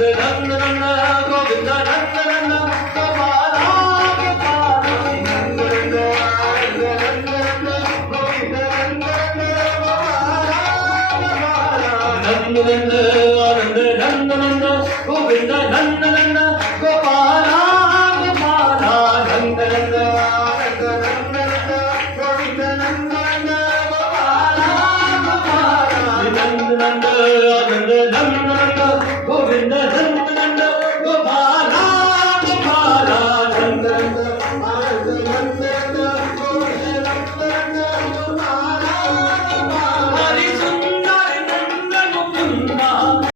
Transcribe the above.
नंद नंद Govind नंद नंद Gopala Gopala नंद नंद नंद नंद Govind नंद नंद Gopala Gopala नंद नंद आनंद नंद नंद Govind नंद नंद Gopala Gopala नंद नंद आनंद नंद नंद Govind नंद नंद Gopala Gopala नंद नंद आनंद नंद नंद Govind